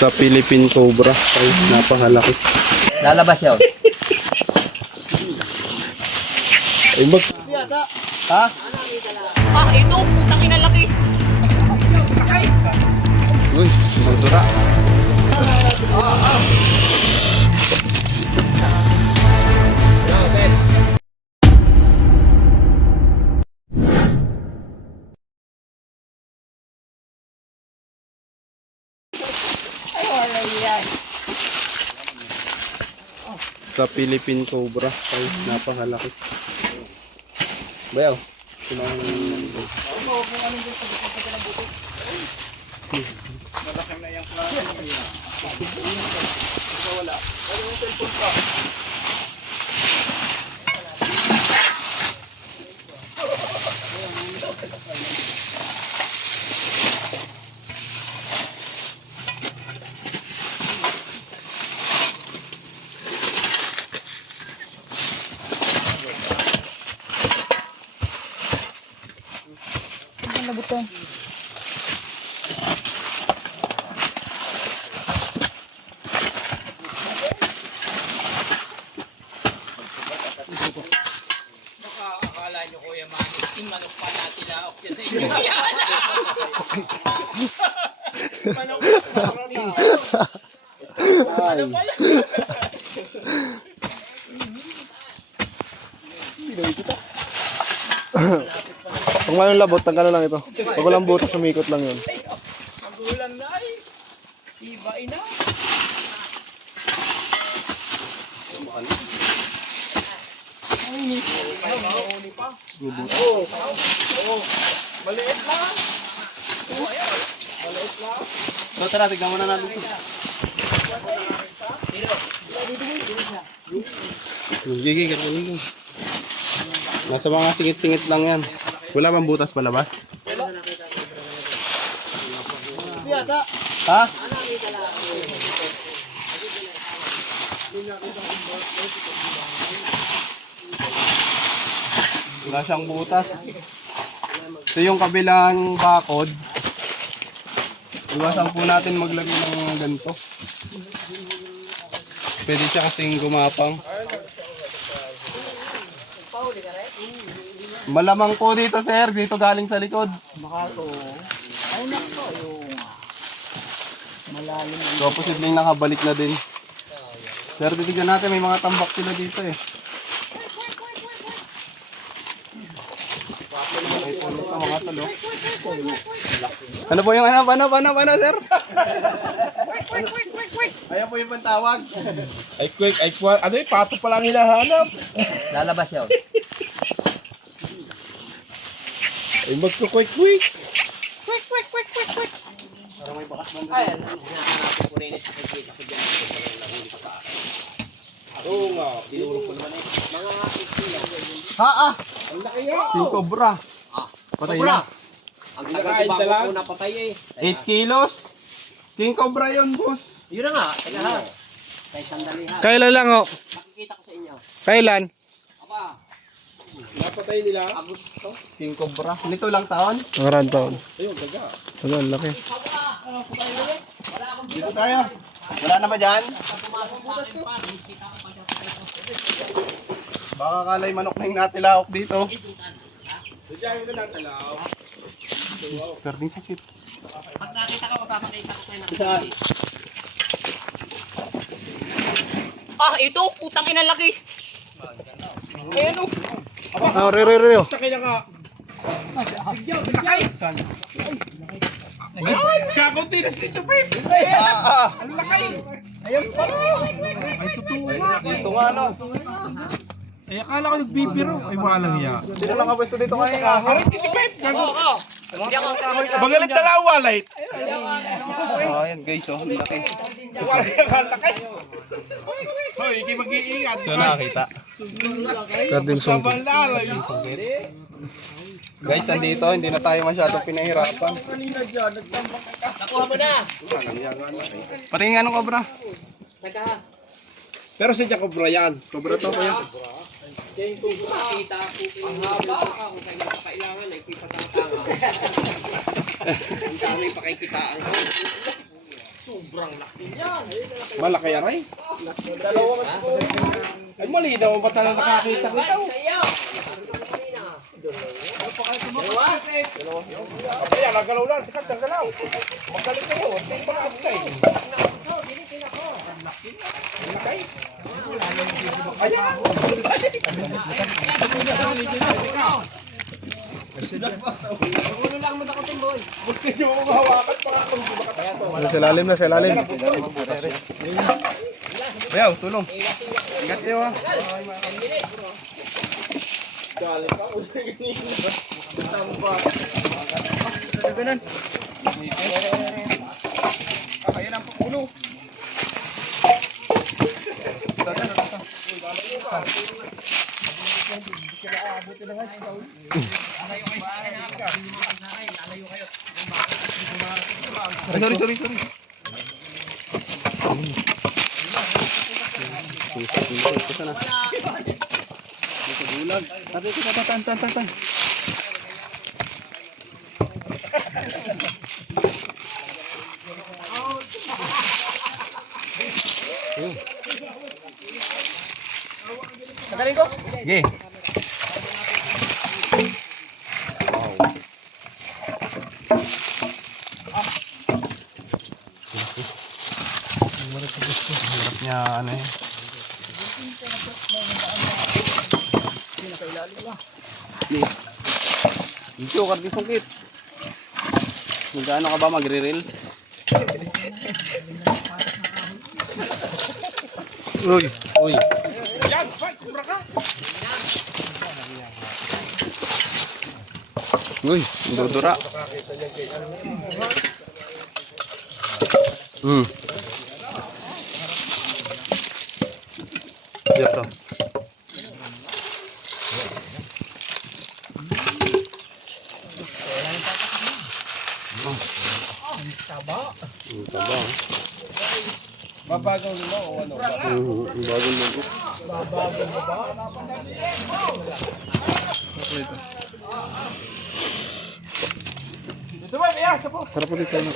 Sa Philippine Cobra. Ay, napakalaki. Lalabas yun. Ay, mag... Ha? Ah, ito, putang ina laki. Uy, madura. Sa Philippine Cobra. Ay, napakalaki. Bayaw. Ano ba ito? Baka akala nyo Kuya Manis, manok pa natin laok yan sa inyo. Manok pa sa ano pa yan? Pag mayroong labot, tanggal lang ito. Pag walang butas, sumikot lang yun. Magulang na eh. Iba ina. Maliit lang. Maliit lang. So tara, tignan muna natin ito. Gigi, ganun. Nasa mga singit-singit lang yan. Wala bang butas palabas? Ha? Wala siyang butas. Ito yung kabilang bakod. Iwasan po natin maglagay ng ganito. Pwede siya kasing gumapang. Malamang po dito, sir. Dito galing sa likod. Ay, nako, yung malalim. So, posibleng nakabalik na din. Sir, titignan natin. May mga tambak sila dito eh. Mga talo. Ano po yung ano, sir? Ayan po yung pantawag. Ay quick, ano yung pato pa lang hinahanap? Lalabas yun. Ay magko-quick. Oo nga, binuro ko naman eh. Ang laki yan. King Cobra. Patay na. Ang Nakain na lang. ko napatay eh. 8 kilos. King Cobra yun, boss. Yun na nga, teka ha. Kay sandali ha. Kailan lang, oh? Makikita ko sa inyo. Kailan? Aba, Napatay nila. Agosto. King Cobra. Nito lang taon? Nakaraan taon. Ayun, daga. Ang laki. Dito tayo. Wala na ba dyan? Baka kalay manok na yung natilawak dito. Diyan ka natalaw. Garding sa chip. Pag nakita ko, papakita ko kayo ng Saan? Ah, ito, putang ina laki. Ah, re. Sakay na nga. Saan? Ay, kakunti na si ito, babe. Ang laki. Ayan pala. Ay, totoo nga. Dito nga, no? Ay, akala ko nagbibiro. Ay, walang iya. Sino nakapwesto dito ngayon? ah? Aray, titi, babe. Oo. Hindi ako kahoy. Magaling dalawa, light. Oh, ayan guys, oh. Ang laki. Walang laki. Hoy, hindi mag-iingat. Ito nakakita. Garding song. Sabang lalay. Guys, andito, hindi na tayo masyadong pinahirapan. Nakuha mo na. Patingin nga nung Cobra. Teka. Pero sa Jacob Ryan. Cobra to, kaya. Makita ko ang haba. Kung kayo kailangan ay pipatatanga. Ang daming pakikitaan ko. Malaki aray. Ay malinaw ba talaga nakakita kita? Kaya nagalaw lang, tikat nagalaw. Magaling kayo, tingin pa natin kayo. Malaki. Ayan. Huwag kayo mahawakan para kung di makatayo. Sa ilalim na, sa ilalim. Bayaw, tulong. Ingat kayo ha. Ayan ang ulo. Ay, sorry. Ito na. Ito bulag. Tan. Magaling ko. Okay. Hirap niya ano eh. Dito, kardi sungkit. Magkano ka ba magre-reels? Uy. Yan, fight, kumra ka. Uy, dudura. Dito. Taba. Mabagang mo o ano? Bagong lugo. Dito ba, Mia? Sa po. Sarap ulit tayo.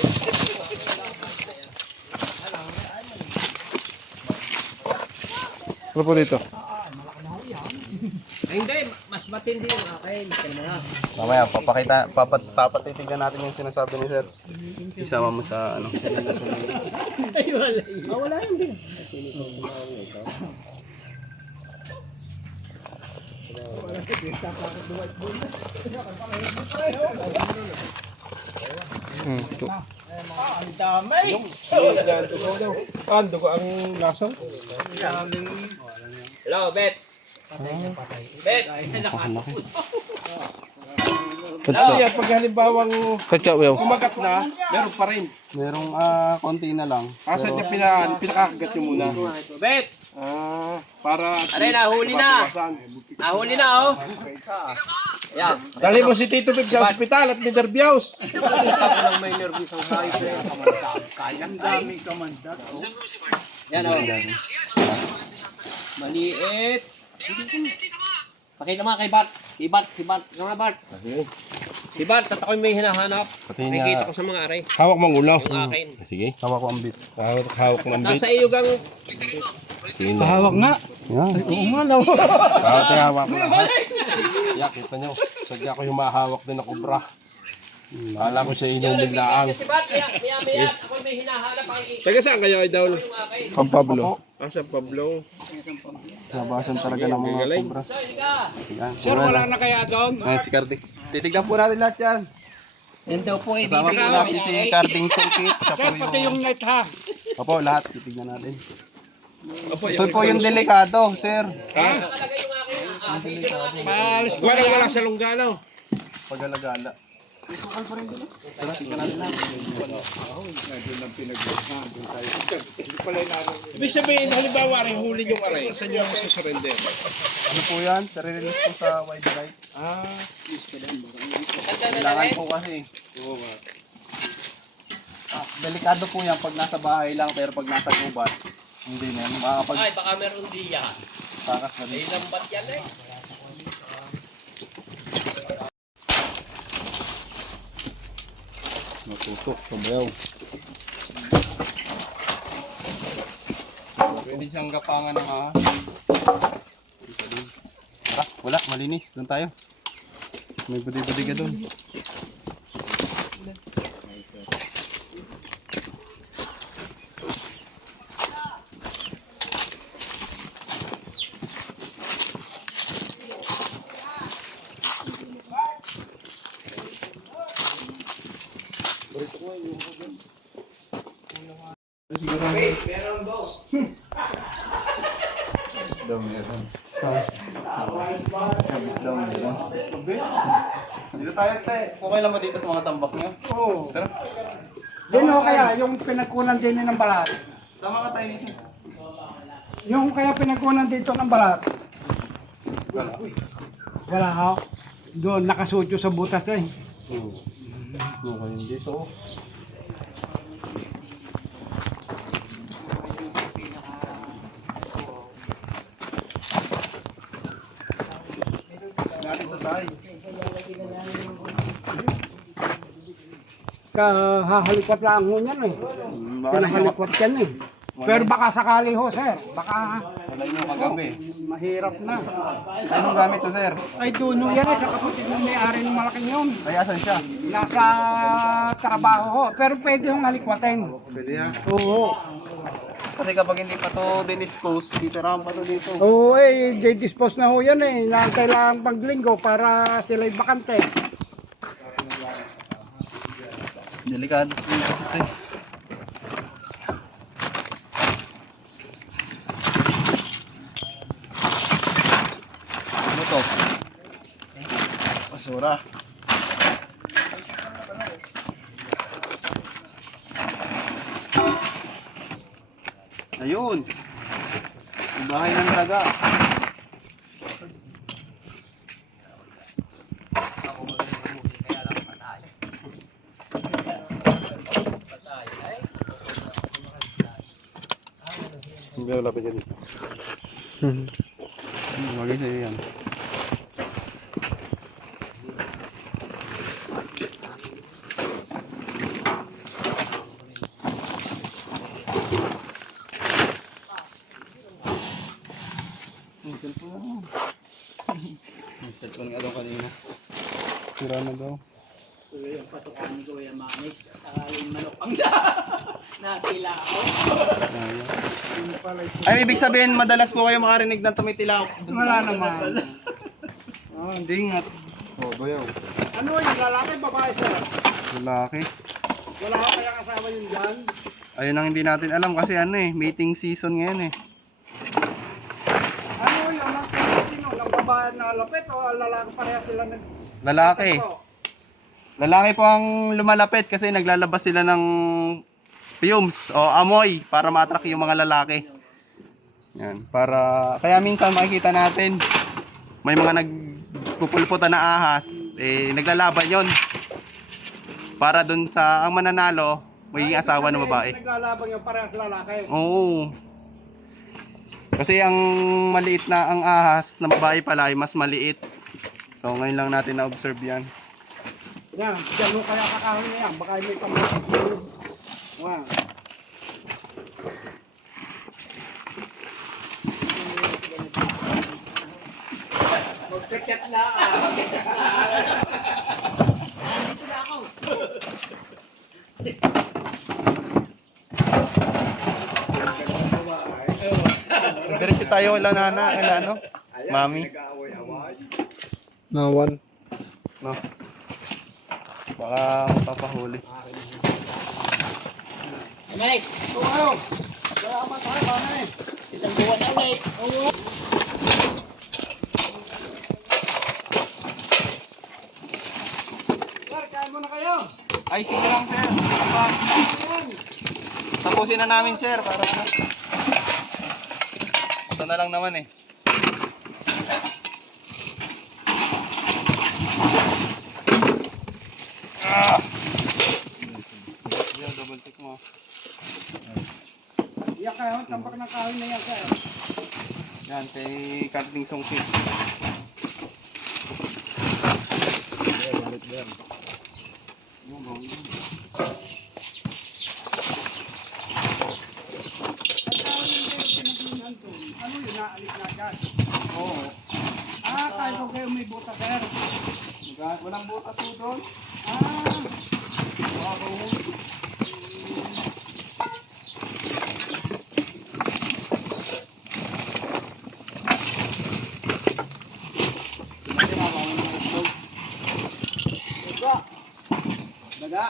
Sarap ulit ito. Hindi, mas matindi yung akin. Mamaya, papatitignan natin yung sinasabi ni Sir. Isama mo sa ano. Wala yun din. Ando ko ang lasaw. Hello, Bet. Bet. Kaya pag halimbawang Katsa, wew. kumagat na, meron pa rin. Merong konti na lang. Asa niya pinakakagat nyo muna. Bet. Para Aray, nahuli na. Nahuli na, oh. Yan. Dali mo si Tito Big sa ospital at ni Derbiaus. Walang may nervous ang hayop na yan. Ang daming kamandag, oh. Yan, oh. Maliit. Pakita mo kay Bart. Si Bart. Ano nga, Bart? Si Bart, at ako'y may hinahanap. Nakikita ko sa mga aray. Hawak mong ulo. Yung akin. Sige. Hawak ko ang bit. Hawak ng bit. Nasa iyo gang... Hawak nga. Yan. Hawak mo. Ya, kita nyo. Sadya ko yung mahawak din na kubra. Kala ko sa inumin laang. Si Bart, maya. Ako'y may hinahanap. Taga saan kayo, Idol? Yung akin. Ang Pablo. Sa Pablo. Labasan talaga ng mga Galing. kubra. So, higa. Yan. Sir, wala na kaya doon? Ayan si Cardi. Titignan po natin lahat yan. Yan daw po, eh. Kasama po natin si Carding Sungkit. Sir, pati yung net ha. Opo, lahat. Titignan natin. Opo, Ito po yung delikado, sir. Ha? Nakalagay yung akin. Video ng akin. Wala sa Lunggalaw. Pag-alagala. Tara, tingnan natin lahat. Ibig sabihin, halimbawa, aray, huli yung aray. Saan nyo ako susurrender? Ano po yan? Sarililis po sa wide right. Kailangan po kasi. Delikado po yan pag nasa bahay lang, pero pag nasa gubat, hindi na. Ay, baka meron diya. Makakapagtakas na May rin. lambat yan, eh. Matutok, sabayaw. Pwede siyang gapangan ng ahas. Wala, malinis. Doon tayo. May budi-budi ka doon. Dito tayo, te. Okay lang ba dito sa mga tambak niyo? Oo. Tara. Din o kaya yung pinagkunan din ng balat. Tama ka tayo dito. Yung kaya pinagkunan dito ng balat. Wala. Wala ha. Doon nakasutyo sa butas eh. Okay, dito. Narito tayo. Kahahalikwat lang ho niyan eh. Pinahalikwat yan eh. Pero baka sakali ho sir. Baka Wala nyo kagabi. mahirap na. Anong gamit to, sir? Ay duno yan eh sa kapatid ng may-ari ng malaking yun. Ay, asan siya? Nasa trabaho ho. Pero pwede hong halikwatin. Pwede yan. Oo. Kasi kapag hindi pa to din-dispose, titirahan pa to dito. Oo eh, dispose na ho yan eh. Na kailangan paglinggo para sila'y bakante. Delikado kasi ito eh. Ano to? Basura. Ayun. Yung bahay ng daga. Hindi wala pa dyan. Bagay sa'yo yan. Ang cellphone mo. Ang cellphone nga daw kanina. Sira na daw. Yung patukan ni Kuya Manix. Akaling manok ang nakila ako. Ay, ibig sabihin, madalas po kayo makarinig ng tumitilaw. Wala naman. Ah, hindi nga. Oh, bayaw. Ano yung lalaki babae sir? Lalaki. Wala ka kaya kasama yun dyan? Ayun ang hindi natin alam kasi ano eh, mating season ngayon eh. Ano yun ang sino? Ng babae na lapit o lalaki pareha sila nag... Lalaki. Lalaki po ang lumalapit kasi naglalabas sila ng fumes o amoy para ma-attract yung mga lalaki. Yan, para kaya minsan makikita natin may mga nagpupulputan na ahas, eh naglalaban 'yon. Para dun sa ang mananalo, magiging asawa ng babae. Naglalaban yung parehas lalaki. Oo. Kasi ang maliit na ang ahas ng babae pala ay mas maliit. So ngayon lang natin na-observe 'yan. Yan, dyan mo kaya kakahon na yan. Baka may pamilya. Wow. Magkakit na Diretso tayo wala nana, wala ano? Mami. Nawan. No. Baka mapapahuli. Manix. Oo. Salamat ha, mami. Isang buwan na ulit. Sir, kain mo na kayo. Ay, sige lang sir. Tapusin na namin sir para ano. Ito na lang naman eh. Yan, double tick mo. Iyak kayo, tampak ng kahoy na yan, sir. Yan, kay Kating Songkit. Walang butas po doon. Daga.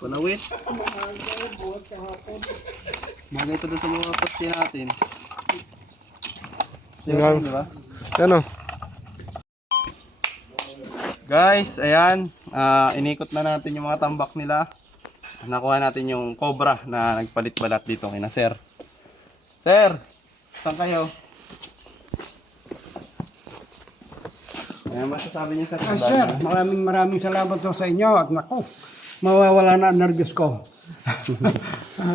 Panawit. Bagay ito doon sa mga pasti natin. Yan. Di ba? Yan o. Guys, ayan. Inikot na natin yung mga tambak nila. Nakuha natin yung cobra na nagpalit balat dito kina Sir. Sir, saan kayo? Ayan, masasabi niyo Sir. Ay sir, maraming salamat po sa inyo at naku, mawawala na ang nervyos ko.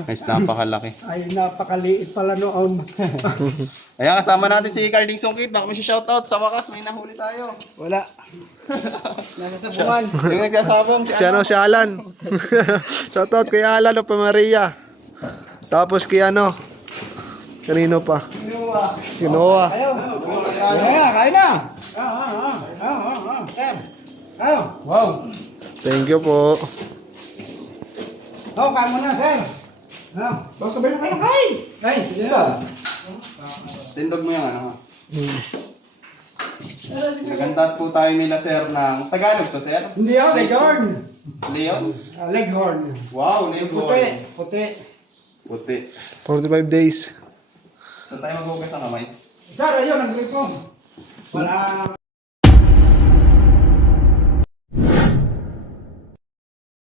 Guys, napakalaki. Ay napakaliit pala noon. Ayan, kasama natin si Carding Sungkit. Baka may shoutout. Sa wakas, may nahuli tayo. Wala. Nasa sabungan. Yung nagsasabong, Si ano, si Alan. Shoutout kay Alan o pa Maria. Tapos kay ano. Kanino pa? Si Noah. Kaya, kain na. Sir, ayo. Wow! Thank you po. Oh, kain mo na, sir. Oh, sabay na kayo kain. Kain, sige. Tindog mo yung ano. Naganda po tayo nila Sir ng Tagalog to Sir. Hindi ako, Leghorn. Leon? Leghorn. Wow, Leon. Puti. Puti. 45 days. Saan tayo maghugas ang kamay? Sir, ayun, nag-grip ko. Wala.